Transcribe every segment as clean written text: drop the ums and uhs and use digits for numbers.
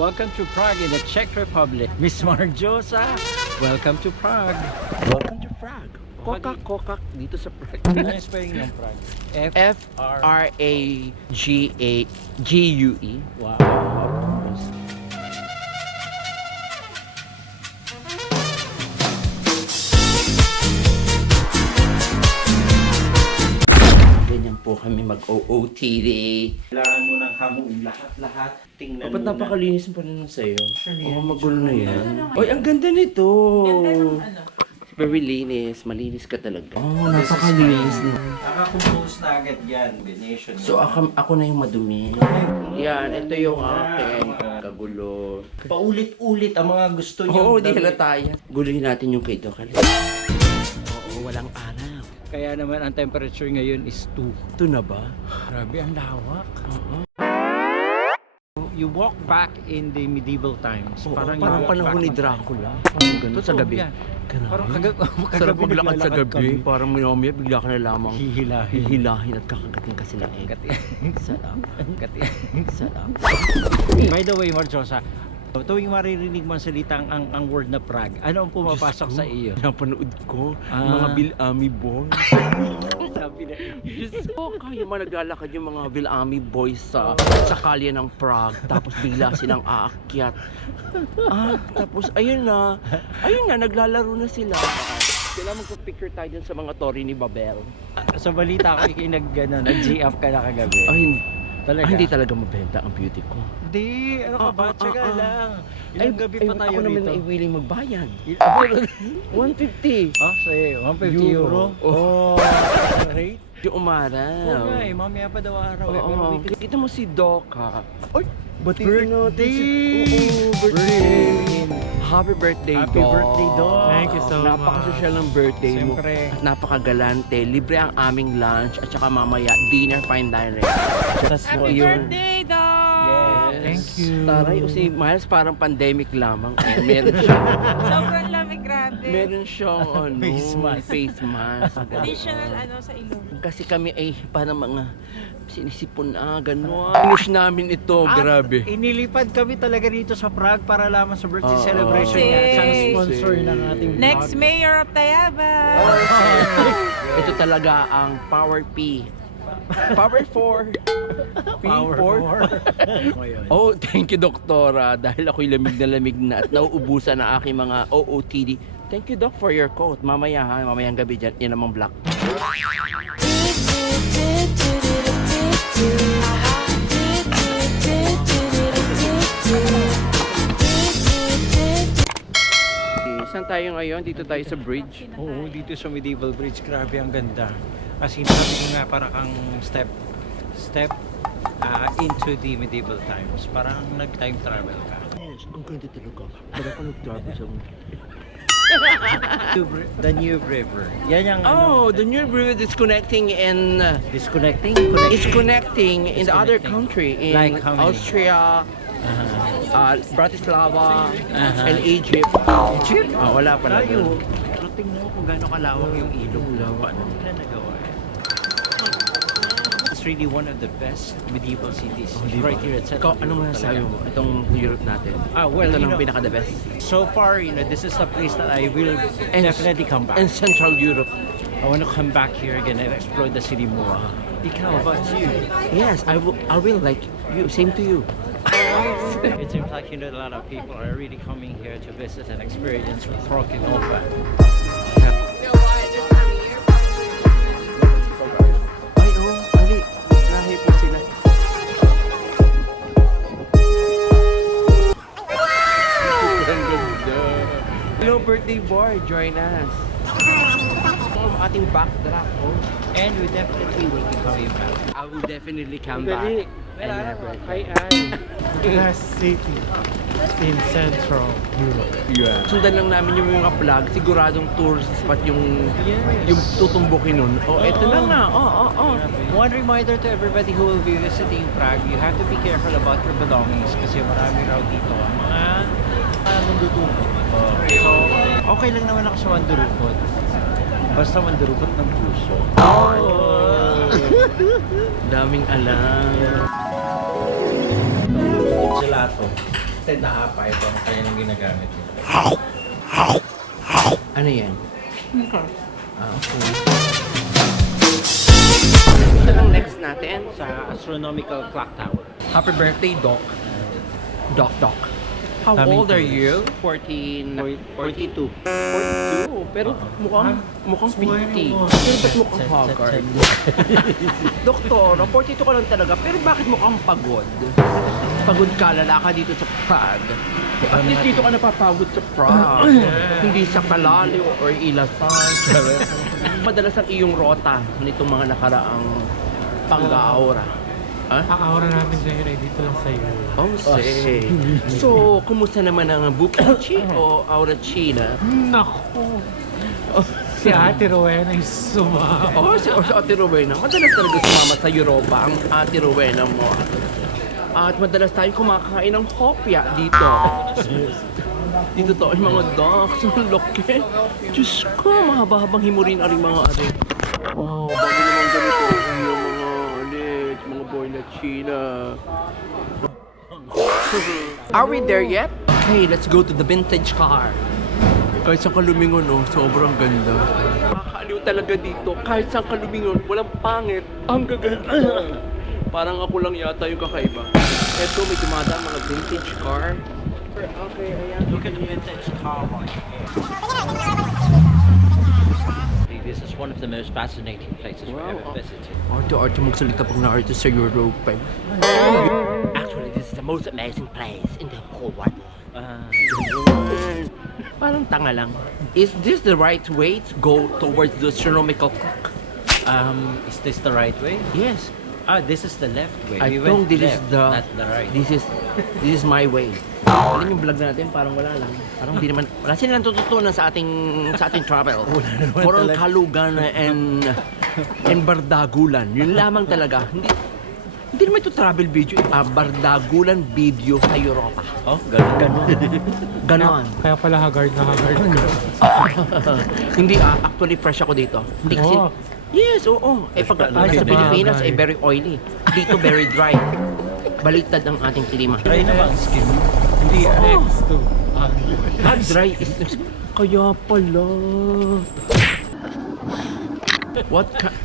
Welcome to Prague in the Czech Republic. Miss Marjosa, welcome to Prague. Welcome to Prague. Kokak dito sa Prague. Ano yung spelling ng Prague? F-R-A-G-A-G-U-E. Wow. Ganyan po kami mag-OOTD. Kailangan mo ng hamon lahat-lahat. Tingnan mo. Ba't napakalinis pa rin sa'yo? Oo, magulo na yan. Oy, ang ganda nito. Ganda ng ano? Very linis. Malinis ka talaga. Oh, napakalinis na. Nakakompose na agad yan. Combination. So, ako na yung madumi. Yan, ito yung akin. Kagulo. Paulit-ulit ang mga gusto nyo. Oo, di halata yan. Guluhin natin yung kay Doc. Oo, walang araw. Kaya naman ang temperature ngayon is 2. Ito na ba? Grabe, ang lawak. Oo. You walk back in the medieval times. Oo, Parang panahon ni Dracula. Parang ganun sa gabi. Yan. Grabe. Parang Sarap maglakad sa gabi. kami. Parang mamaya bigla ka na lamang Hihilahin. hihilahin at kakagating ka sila eh. Sarap. Sarap. By the way, Marjosa, tuwing maririnig mo ang salita ang word na Prague, ano ang pumapasok sa iyo? Napanood ko. Ah. Mga Bilami boys. Sabi na, Diyos ko, kayo mga naglalakad yung mga Bilami boys sa kalye ng Prague. Tapos bigla silang aakyat. Tapos ayun na, naglalaro na sila. Kailangan magpa-picture tayo dyan sa mga tori ni Babel. sa balita ko, nag-G-up ka na kagabi. Talaga? Hindi talaga mabenta ang beauty ko. Hindi, ano ka ba? Tsaga lang. Ilang gabi pa tayo ako naman rito. ay willing magbayad. 150. Sige, 150 euro. Oh. Rate? Yung umaraw. Okay, mamaya pa daw araw. Oo. Kita mo si Doc ha. Ay, Batiin natin birthday! Happy birthday, Doc! Happy birthday, Doc! Thank you so much. Napaka-social ng birthday mo. Siyempre. Napaka-galante. Libre ang aming lunch at saka mamaya dinner fine dining. Happy birthday, Dog! Yes. Thank you. Taray, si Miles parang pandemic lamang. Meron siya. Sobrang lamig, grabe. Meron siyang Face mask. face mask. Additional sa ilong. Kasi kami ay parang mga sinisipon gano'n. Finish namin ito, grabe. Inilipad kami talaga dito sa Prague para lamang sa birthday Oo. celebration niya. Kasi- Isang sponsor ng ating Next vlog. mayor of Tayabas. Ito talaga ang Power P. Power 4. Power P4. 4. Ngayon. Oh, thank you, Doktora. Dahil ako'y lamig na at nauubusan ng aking mga OOTD. Thank you, Doc, for your quote. Mamaya ha, mamayang gabi dyan, yan namang black. Saan tayo ngayon? Dito tayo sa bridge. Oo, dito sa Medieval Bridge, grabe ang ganda. Kasi sabi ko nga, parang ang step into the medieval times. Parang nag-time travel ka. Yes, ang ganda talaga. Parang ka nag-travel sa The New River. Yan yung Oh, the new bridge is connecting in... disconnecting? It's connecting in the other country. In Like how many? Austria, Bratislava, Aha. and Egypt. Egypt? Wala pala Tayo. doon. Pero tingnan mo kung gaano kalawak yung ilog. Paano nila nagawa? It's really one of the best medieval cities right here at Central Ikaw, ano mo Europe nasabi talaga. mo? Itong Europe natin. Well, Ito you lang know, pinaka-the best. So far, this is the place that I will definitely come back. In Central Europe. I want to come back here again and explore the city more. How about you? Yes, I will like you. Same to you. It seems like a lot of people are really coming here to visit and experience Prague and Nova. Ay, ali. Nahi po sila. Ang ganda. Hello, birthday boy. Join us. Ang ating backdrop. And we definitely will be coming back. I will definitely come back. Best city in Central Europe. Yeah. Sundan lang namin yung mga vlog, siguradong tourist spot yung tutumbukin nun. Eto na nga. One reminder to everybody who will be visiting Prague, you have to be careful about your belongings kasi marami raw dito ang mga mandudukot. So, okay lang naman ako sa mandurukot. Basta mandurukot ng puso. Daming alam. Gelato. instead na apa, ito ang kaya nang ginagamit. Ano yan? Ah, okay. Ito ang next natin. Sa astronomical clock tower. Happy birthday, Doc. Doc. How Coming old to are you. you? 42. 42. Pero mukhang 50. Pero ba't mukhang haggard? Doktor, 42 ka lang talaga, pero bakit mukhang pagod? Pagod ka, lalaka dito sa Prague. At least dito ka napapagod sa Prague. Hindi sa Calao or Ilasan. Madalas ang iyong rota nitong mga nakaraang pang-aura. Ang aura namin ngayon ay dito lang sa iyo. Oh, say. So, kumusta naman ang Bukichi o Aura China? Naku! Si Ate Rowena ay sumama. Oh, si Ate Rowena. Madalas talaga sumama sa Europa ang Ate Rowena mo. At madalas tayo kumakain ng hopya dito. Dito to, ay mga dogs. Ang laki. Diyos ko, mahaba-habang himurin aring mga ari. Wow, bago naman ganito. Yung mga alit, mga boy na China. Are we there yet? Okay, let's go to the vintage car. Kahit saan ka lumingon, oh, sobrang ganda. Nakakaaliw talaga dito. Kahit saan ka lumingon, walang pangit. Ang gaganda. Parang ako lang yata yung kakaiba. Eto, may dumadaan mga vintage car. Okay, ayan. Look at the vintage car wash. This is one of the most fascinating places we've ever visited. Arte-arte magsalita pag na-arte sa Europa. Actually, this is the most amazing place in the whole world. Parang tanga lang. Is this the right way to go towards the astronomical clock? Is this the right way? Yes. This is the left way. I We think went this is left, the not the right. This is my way. Alam yung vlog natin parang wala lang. Parang hindi naman wala silang tututunan sa ating travel. More on kalugan and bardagulan. Yun lamang talaga. Hindi naman ito travel video. Bardagulan video sa Europa. Oh, ganun. Ganon. Kaya pala haggard na haggard ka. Hindi actually fresh ako dito. Hindi kasi Oo. Yes, oo. Eh pag sa Pilipinas ay very oily. Dito very dry. Baliktad ang ating klima. Try na ba ang skin mo? Hindi, next to. Dry is kaya pala.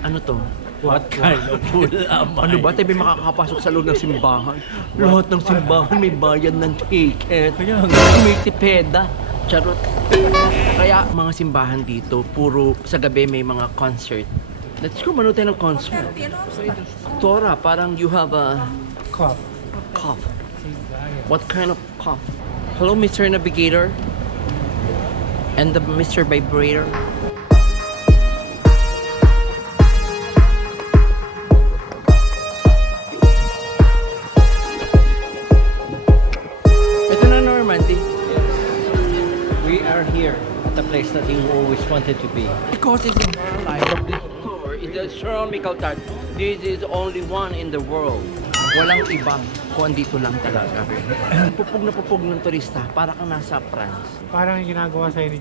Ano to? What kind of food am I? Ano ba? Tayo may makakapasok sa loob ng simbahan. Lahat ng simbahan may bayad ng ticket. May tipeda. Charot. Kaya mga simbahan dito, puro sa gabi may mga concert. Let's go, manood tayo ng concert. Tora, parang you have a Cup. cough. What kind of cough? Hello, Mr. Navigator. And the Mr. Vibrator. Ito na Normandy. We are here at the place that you always wanted to be. Because it's the life of this tour, it's a astronomical chart. This is only one in the world. Walang iba kung andito lang talaga. Pupog ng turista, para kang nasa France. Parang yung ginagawa sa'yo ni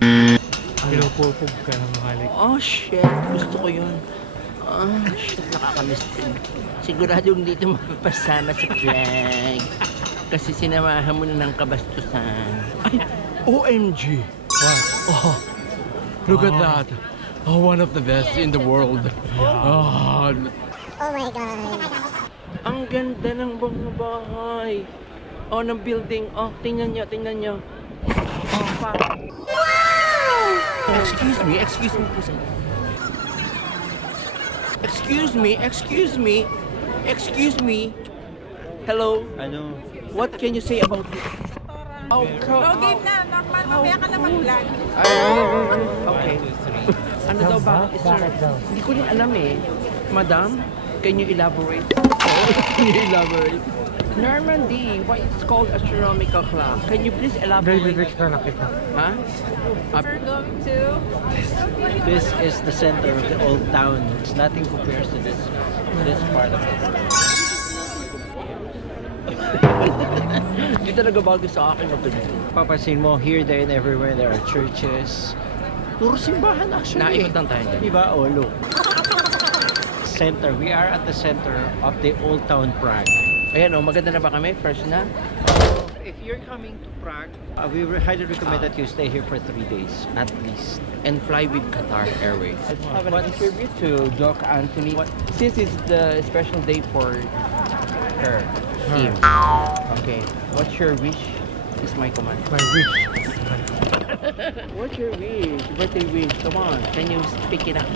pinupupog ka ng halik. Oh shit, gusto ko yun. Oh shit, nakakamiss din. Siguradong dito mapapasama sa Prague. Kasi sinamahan mo na ng kabastusan. Ay, OMG! What? Oh, look at that. Oh, one of the best in the world. Oh, my God. ang ganda ng mga bahay. Oh, ng building. Oh, tingnan nyo. Oh, fuck. Excuse me po sir. Excuse me. Hello. Ano? What can you say about this? Oh, Go game na, normal. Mamaya ka na mag-vlog. Okay. Ano daw ba? Bakit daw? Hindi ko rin alam eh. Madam, can you elaborate? Can you elaborate? Normandy, why it's called astronomical clock? Can you please Very elaborate? rich na nakita. Ha? We're going to... This is the center of the old town. Nothing compares to this part of it. Hindi talaga bago sa akin mag-ganito. Papansin mo, here, there, and everywhere, there are churches. Puro simbahan actually. Naikot lang tayo dyan. Diba? Oh, look. Center. We are at the center of the old town Prague. Ayan o, maganda na ba kami? First na? If you're coming to Prague, we highly recommend that you stay here for 3 days at least. And fly with Qatar Airways. Let's have an interview to Doc Anthony. Since it's the special day for her, him. Okay, what's your wish? Is my command. My wish. What's your wish? Birthday wish? Come on, can you pick it up?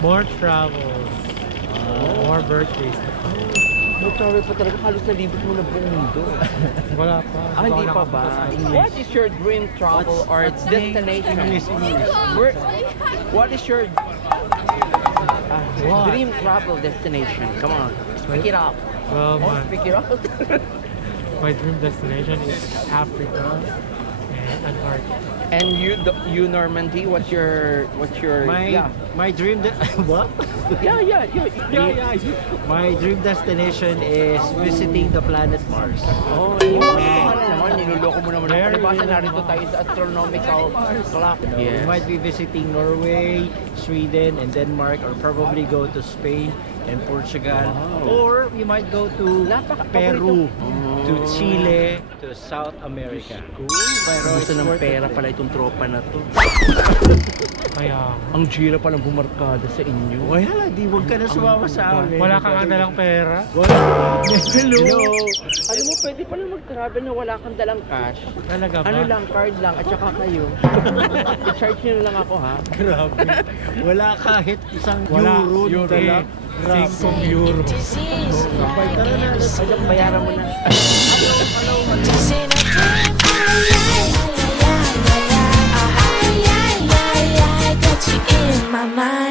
More travels. More birthdays. Mag-travel pa talaga, halos nalibot mo na buong mundo. Wala pa. Ah, hindi pa ba? What is your dream travel or destination? Where- What is your What? dream travel destination? Come on, speak it up. Well, Speak it up. my dream destination is Africa and Antarctica. And you Normandy, what's your My dream what? yeah. My dream destination is visiting the planet Mars. Oh, ano naman, niloloko mo naman. Palibasa narito tayo sa astronomical clock. We might be visiting Norway, Sweden, and Denmark, or probably go to Spain and Portugal. Wow. Or we might go to Peru, to Chile, to South America. Pero gusto ng pera pala itong tropa na to. Kaya, Ang gira palang bumarkada sa inyo. Wala, di wag ka na sumama sa amin. wala kang dalang pera. Hello! Alam mo, pwede pala mag-travel na wala kang dalang cash. Talaga ba? Ano lang, card lang, at saka kayo. I-charge nyo na lang ako, ha? Grabe. Wala kahit isang Wala. euro dala. Grabe. 5 euro. Sabay, tara na. Ay, bayaran mo na.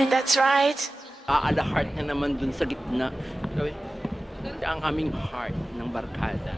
That's right. The heart na naman dun sa gitna. Ang aming heart ng barkada.